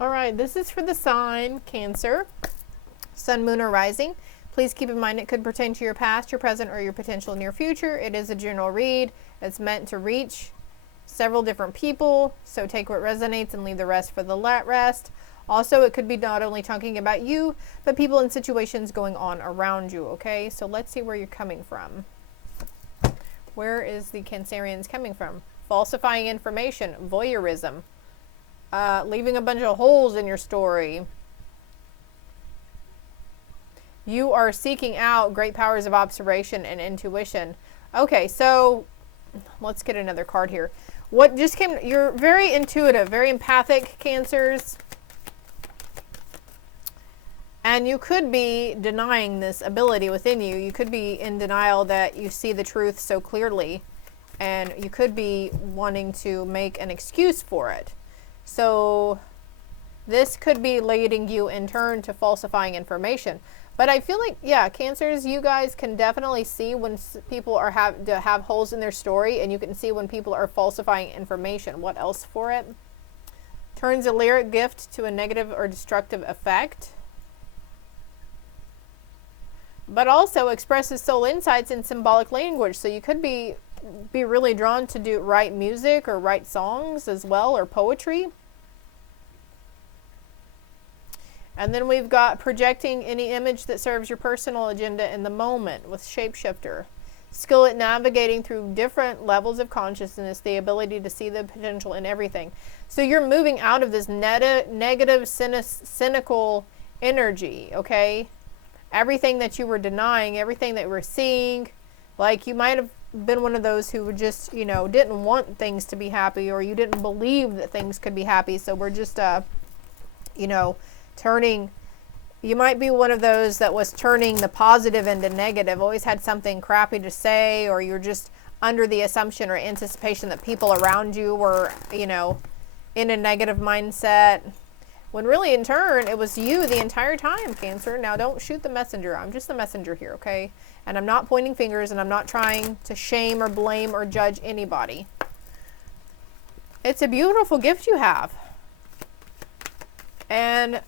All right, this is for the sign Cancer, Sun, Moon, or Rising. Please keep in mind it could pertain to your past, your present, or your potential near future. It is a general read. It's meant to reach several different people, so take what resonates and leave the rest for the rest. Also, it could be not only talking about you, but people and situations going on around you, okay? So let's see where you're coming from. Where is the Cancerians coming from? Falsifying information, voyeurism, leaving a bunch of holes in your story. You are seeking out great powers of observation and intuition. Okay, so let's get another card here. What just came, you're very intuitive, very empathic, Cancers. And you could be denying this ability within you. You could be in denial that you see the truth so clearly. And you could be wanting to make an excuse for it. So this could be leading you in turn to falsifying information. But I feel like, yeah, Cancers, you guys can definitely see when people are have holes in their story, and you can see when people are falsifying information. What else for it? Turns a lyric gift to a negative or destructive effect. But also expresses soul insights in symbolic language. So you could be really drawn to write music or write songs as well, or poetry. And then we've got projecting any image that serves your personal agenda in the moment with Shapeshifter. Skill at navigating through different levels of consciousness, the ability to see the potential in everything. So you're moving out of this negative, cynical energy, okay? Everything that you were denying, everything that you were seeing, like you might have been one of those who were just, you know, didn't want things to be happy, or you didn't believe that things could be happy. So we're just, you know, you might be one of those that was turning the positive into negative, always had something crappy to say, or you're just under the assumption or anticipation that people around you were, you know, in a negative mindset, when really in turn it was you the entire time, Cancer. Now don't shoot the messenger. I'm just the messenger here, okay? And I'm not pointing fingers, and I'm not trying to shame or blame or judge anybody. It's a beautiful gift you have. And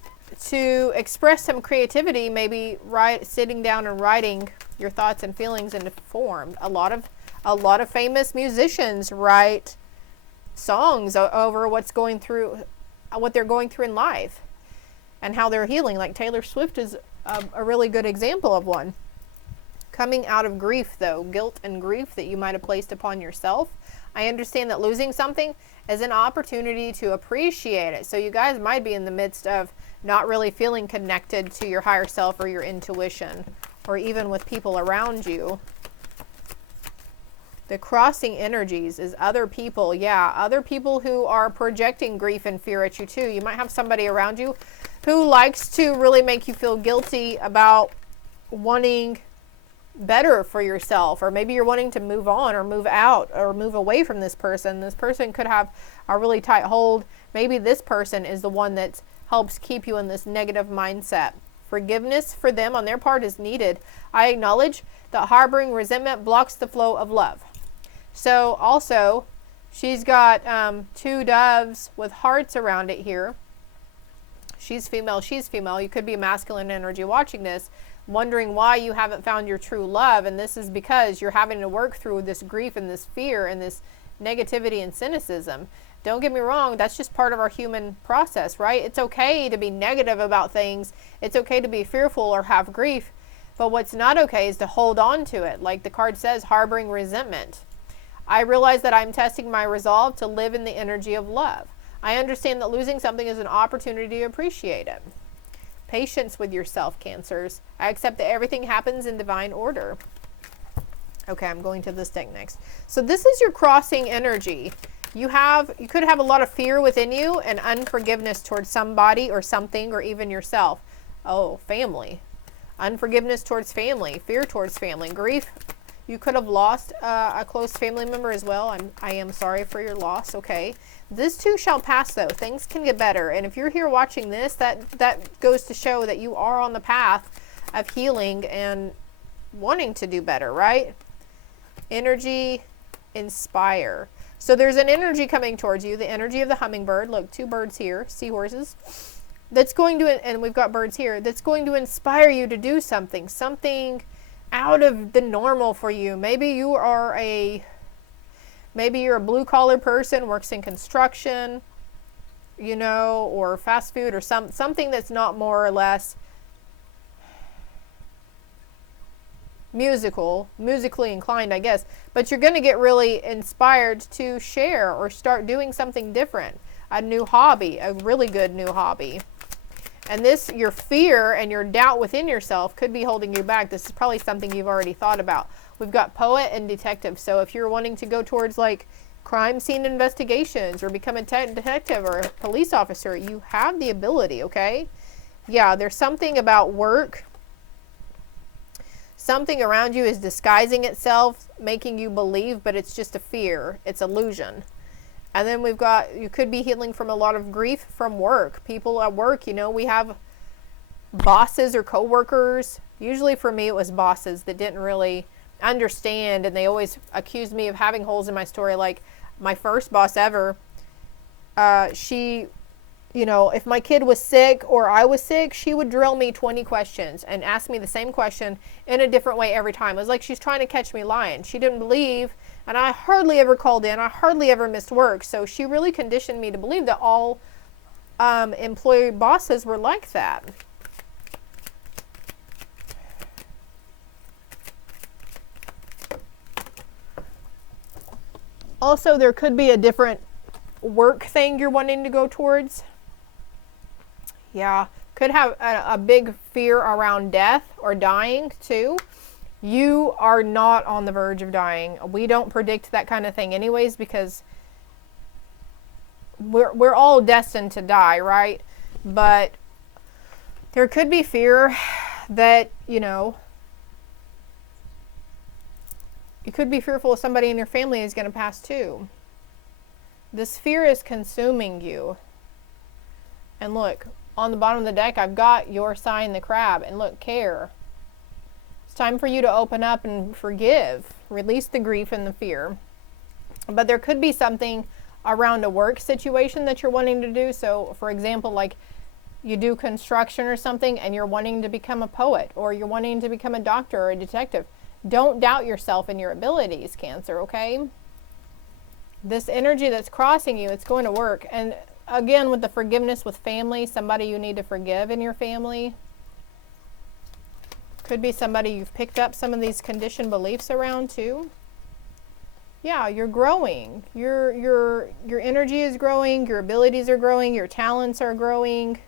to express some creativity, maybe sitting down and writing your thoughts and feelings into form. A lot of famous musicians write songs over what they're going through in life and how they're healing. Like Taylor Swift is a really good example of one. Coming out of grief, though, guilt and grief that you might have placed upon yourself. I understand that losing something is an opportunity to appreciate it. So you guys might be in the midst of not really feeling connected to your higher self or your intuition, or even with people around you. The crossing energies is other people. Yeah, other people who are projecting grief and fear at you too. You might have somebody around you who likes to really make you feel guilty about wanting better for yourself, or maybe you're wanting to move on or move out or move away from this person. This person could have a really tight hold. Maybe this person is the one that helps keep you in this negative mindset. Forgiveness for them on their part is needed. I acknowledge that harboring resentment blocks the flow of love. So also, she's got 2 doves with hearts around it here. She's female, she's female. You could be a masculine energy watching this, wondering why you haven't found your true love. And this is because you're having to work through this grief and this fear and this negativity and cynicism. Don't get me wrong, that's just part of our human process, right? It's okay to be negative about things. It's okay to be fearful or have grief. But what's not okay is to hold on to it. Like the card says, harboring resentment. I realize that I'm testing my resolve to live in the energy of love. I understand that losing something is an opportunity to appreciate it. Patience with yourself, Cancers. I accept that everything happens in divine order. Okay, I'm going to this deck next. So this is your crossing energy. You could have a lot of fear within you and unforgiveness towards somebody or something, or even yourself. Oh, family. Unforgiveness towards family, fear towards family, grief. You could have lost a close family member as well. I am sorry for your loss, okay? This too shall pass, though. Things can get better. And if you're here watching this, that goes to show that you are on the path of healing and wanting to do better, right? Energy, inspire. So there's an energy coming towards you, the energy of the hummingbird. Look, 2 birds here, seahorses. That's going to, and we've got birds here, that's going to inspire you to do something out of the normal for you. Maybe you're a blue collar person, works in construction, you know, or fast food, or something that's not more or less musically inclined, I guess. But you're going to get really inspired to share or start doing something different, a new hobby, a really good new hobby. And this, your fear and your doubt within yourself could be holding you back. This is probably something you've already thought about. We've got poet and detective. So if you're wanting to go towards like crime scene investigations or become a detective or a police officer, you have the ability, okay? Yeah, there's something about work. Something around you is disguising itself, making you believe, but it's just a fear. It's illusion. And then we've got, you could be healing from a lot of grief from work. People at work, you know, we have bosses or coworkers. Usually for me, it was bosses that didn't really understand, and they always accused me of having holes in my story. Like my first boss ever, she, you know, if my kid was sick or I was sick, she would drill me 20 questions and ask me the same question in a different way every time. It was like she's trying to catch me lying. She didn't believe, and I hardly ever called in. I hardly ever missed work. So she really conditioned me to believe that all employee bosses were like that. Also, there could be a different work thing you're wanting to go towards. Yeah, could have a big fear around death or dying too. You are not on the verge of dying. We don't predict that kind of thing anyways, because we're all destined to die, right? But there could be fear that, you know, you could be fearful of somebody in your family is going to pass too. This fear is consuming you. And look, on the bottom of the deck, I've got your sign, the crab. And look, care. It's time for you to open up and forgive. Release the grief and the fear. But there could be something around a work situation that you're wanting to do. So, for example, like you do construction or something and you're wanting to become a poet, or you're wanting to become a doctor or a detective. Don't doubt yourself and your abilities, Cancer, okay? This energy that's crossing you, it's going to work. And again, with the forgiveness with family, somebody you need to forgive in your family. Could be somebody you've picked up some of these conditioned beliefs around too. Yeah, you're growing. Your energy is growing, your abilities are growing, your talents are growing.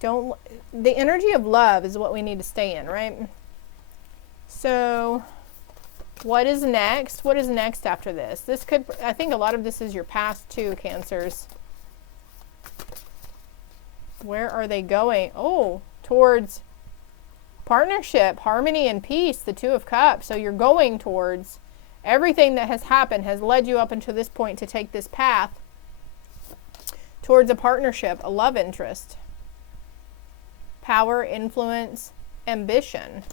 The energy of love is what we need to stay in, right? So, what is next? What is next after this? This could, I think a lot of this is your past too, Cancers. Where are they going? Oh, towards partnership, harmony, and peace, the Two of Cups. So you're going towards everything that has happened has led you up until this point to take this path towards a partnership, a love interest, power, influence, ambition.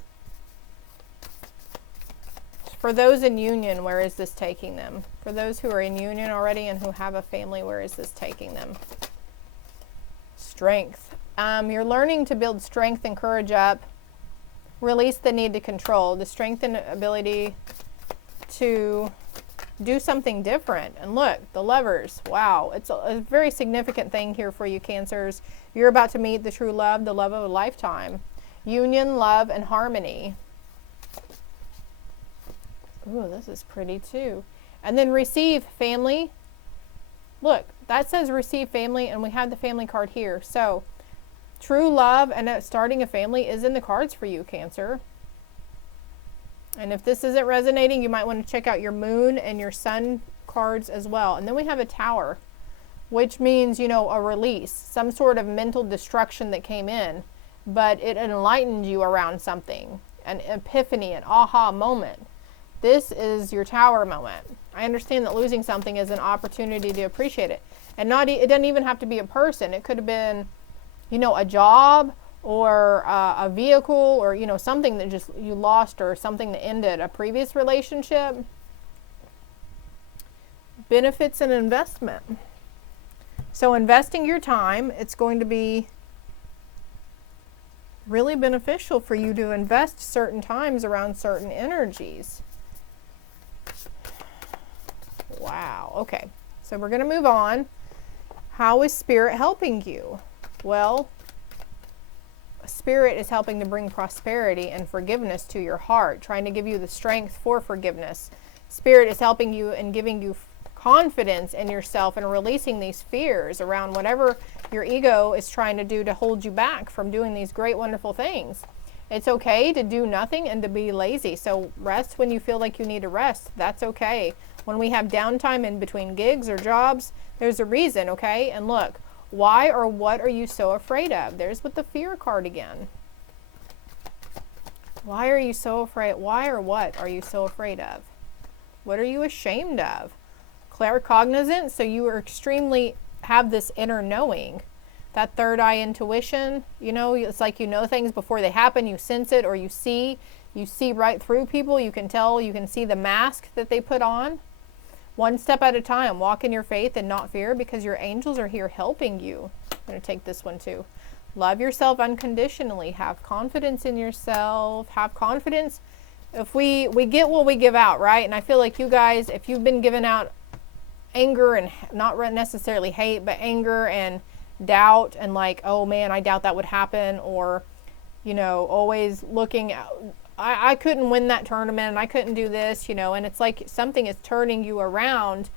For those in union, where is this taking them? For those who are in union already and who have a family, where is this taking them? Strength. You're learning to build strength and courage up. Release the need to control. The strength and ability to do something different. And look, the Lovers. Wow. It's a very significant thing here for you, Cancers. You're about to meet the true love, the love of a lifetime. Union, love, and harmony. Ooh, this is pretty too. And then receive, family. Look, that says receive family, and we have the family card here. So, true love and starting a family is in the cards for you, Cancer. And if this isn't resonating, you might want to check out your moon and your sun cards as well. And then we have a Tower, which means, you know, a release, some sort of mental destruction that came in, but it enlightened you around something, an epiphany, an aha moment. This is your Tower moment. I understand that losing something is an opportunity to appreciate it. And it doesn't even have to be a person. It could have been, you know, a job or a vehicle, or, you know, something that just you lost, or something that ended a previous relationship. benefits an investment. So investing your time, it's going to be really beneficial for you to invest certain times around certain energies. Wow. Okay. So we're going to move on. How is Spirit helping you? Well, Spirit is helping to bring prosperity and forgiveness to your heart, trying to give you the strength for forgiveness. Spirit is helping you and giving you confidence in yourself and releasing these fears around whatever your ego is trying to do to hold you back from doing these great, wonderful things. It's okay to do nothing and to be lazy. So rest when you feel like you need to rest. That's okay. When we have downtime in between gigs or jobs, there's a reason, okay? And look, why or what are you so afraid of? There's with the fear card again. Why are you so afraid? Why or what are you so afraid of? What are you ashamed of? Claircognizant, so you are extremely, have this inner knowing. That third eye intuition, you know, it's like you know things before they happen, you sense it, or you see right through people, you can tell, you can see the mask that they put on. One step at a time, walk in your faith and not fear, because your angels are here helping you. I'm going to take this one too. Love yourself unconditionally. Have confidence in yourself. Have confidence. If we get what we give out, right? And I feel like you guys, if you've been giving out anger and not necessarily hate, but anger and doubt and like, oh man, I doubt that would happen, or, you know, always looking at, I couldn't win that tournament and I couldn't do this, you know, and it's like something is turning you around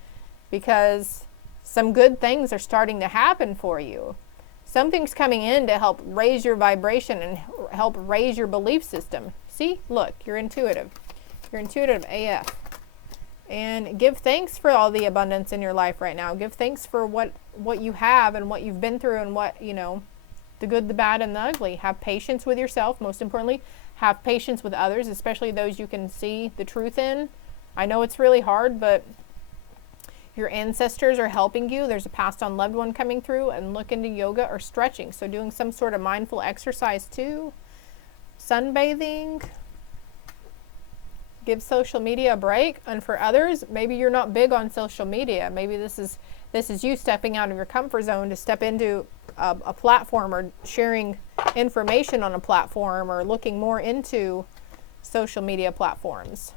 because some good things are starting to happen for you. Something's coming in to help raise your vibration and help raise your belief system. See, look, you're intuitive. You're intuitive AF. And give thanks for all the abundance in your life right now. Give thanks for what you have and what you've been through and what, you know, the good, the bad, and the ugly. Have patience with yourself, most importantly. Have patience with others, especially those you can see the truth in. I know it's really hard, but your ancestors are helping you. There's a passed on loved one coming through, and look into yoga or stretching. So doing some sort of mindful exercise too. Sunbathing. Give social media a break. And for others, maybe you're not big on social media. Maybe this is you stepping out of your comfort zone to step into a platform, or sharing information on a platform, or looking more into social media platforms.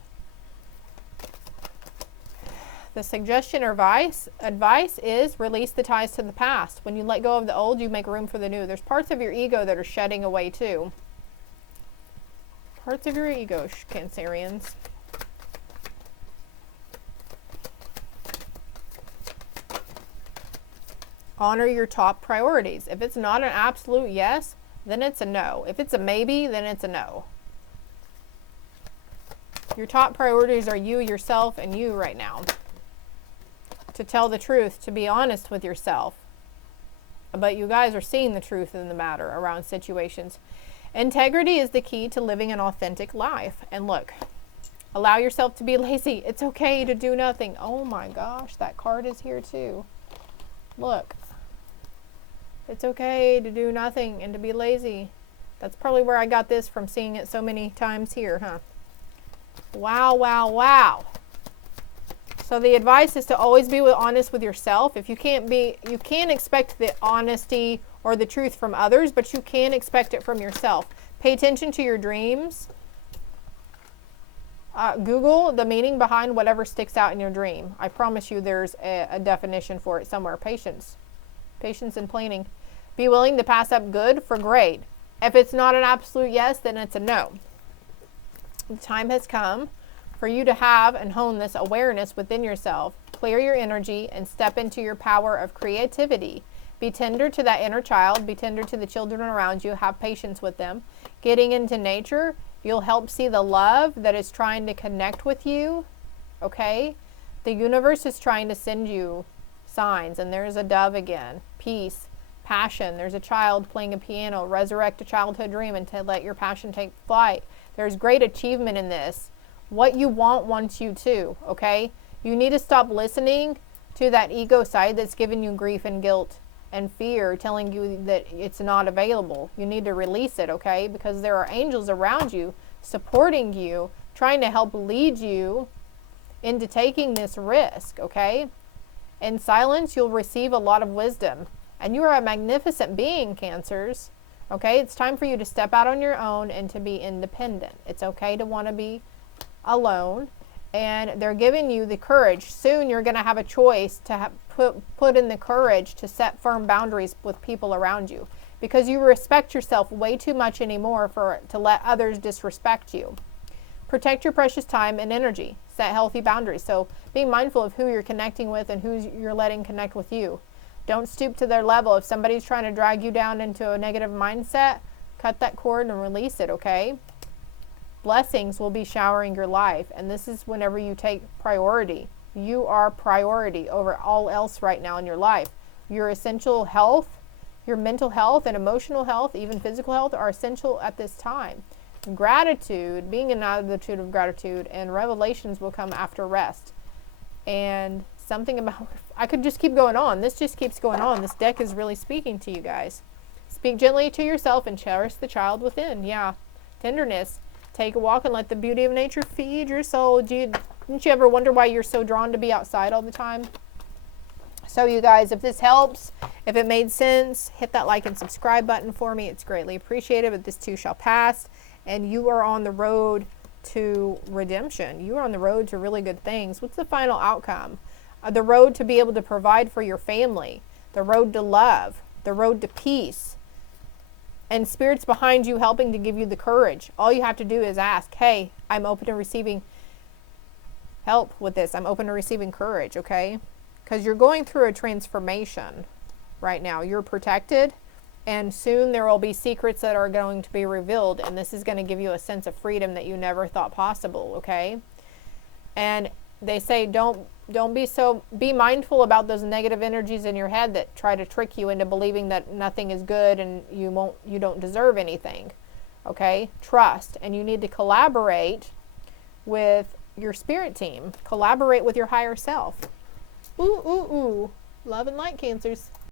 The suggestion or advice is release the ties to the past. When you let go of the old, you make room for the new. There's parts of your ego that are shedding away too. Parts of your ego, Cancerians. Honor your top priorities. If it's not an absolute yes, then it's a no. If it's a maybe, then it's a no. Your top priorities are you, yourself, and you right now. To tell the truth, to be honest with yourself. But you guys are seeing the truth in the matter around situations. Integrity is the key to living an authentic life. And look, allow yourself to be lazy. It's okay to do nothing. Oh my gosh, that card is here too. Look. It's okay to do nothing and to be lazy. That's probably where I got this from, seeing it so many times here, huh? Wow, wow, wow. So the advice is to always be honest with yourself. If you can't expect the honesty or the truth from others, but you can expect it from yourself. Pay attention to your dreams. Google the meaning behind whatever sticks out in your dream. I promise you there's a definition for it somewhere. Patience. Patience and planning. Be willing to pass up good for great. If it's not an absolute yes, then it's a no. The time has come for you to have and hone this awareness within yourself. Clear your energy and step into your power of creativity. Be tender to that inner child. Be tender to the children around you. Have patience with them. Getting into nature, you'll help see the love that is trying to connect with you. Okay? The universe is trying to send you signs. And there's a dove again. Peace. Passion. There's a child playing a piano. Resurrect a childhood dream and to let your passion take flight. There's great achievement in this. What you want wants you to, okay? You need to stop listening to that ego side that's giving you grief and guilt and fear, telling you that it's not available. You need to release it, okay? Because there are angels around you, supporting you, trying to help lead you into taking this risk, okay? In silence, you'll receive a lot of wisdom. And you are a magnificent being, Cancers. Okay, it's time for you to step out on your own and to be independent. It's okay to want to be alone. And they're giving you the courage. Soon you're going to have a choice to put in the courage to set firm boundaries with people around you. Because you respect yourself way too much anymore to let others disrespect you. Protect your precious time and energy. Set healthy boundaries. So be mindful of who you're connecting with and who you're letting connect with you. Don't stoop to their level. If somebody's trying to drag you down into a negative mindset, cut that cord and release it, okay? Blessings will be showering your life. And this is whenever you take priority. You are priority over all else right now in your life. Your essential health, your mental health and emotional health, even physical health, are essential at this time. Gratitude, being in an attitude of gratitude, and revelations will come after rest. And something about, I could just keep going on. This just keeps going on. This deck is really speaking to you guys. Speak gently to yourself and cherish the child within. Yeah. Tenderness. Take a walk and let the beauty of nature feed your soul. Didn't you ever wonder why you're so drawn to be outside all the time? So you guys, if this helps, if it made sense, hit that like and subscribe button for me. It's greatly appreciated, but this too shall pass. And you are on the road to redemption. You are on the road to really good things. What's the final outcome? The road to be able to provide for your family. The road to love. The road to peace. And spirits behind you helping to give you the courage. All you have to do is ask, hey, I'm open to receiving help with this. I'm open to receiving courage, okay? Because you're going through a transformation right now. You're protected. And soon there will be secrets that are going to be revealed. And this is going to give you a sense of freedom that you never thought possible, okay? And they say be mindful about those negative energies in your head that try to trick you into believing that nothing is good and you don't deserve anything, okay? Trust. And you need to collaborate with your spirit team. Collaborate with your higher self. Ooh, ooh, ooh. Love and light, Cancers.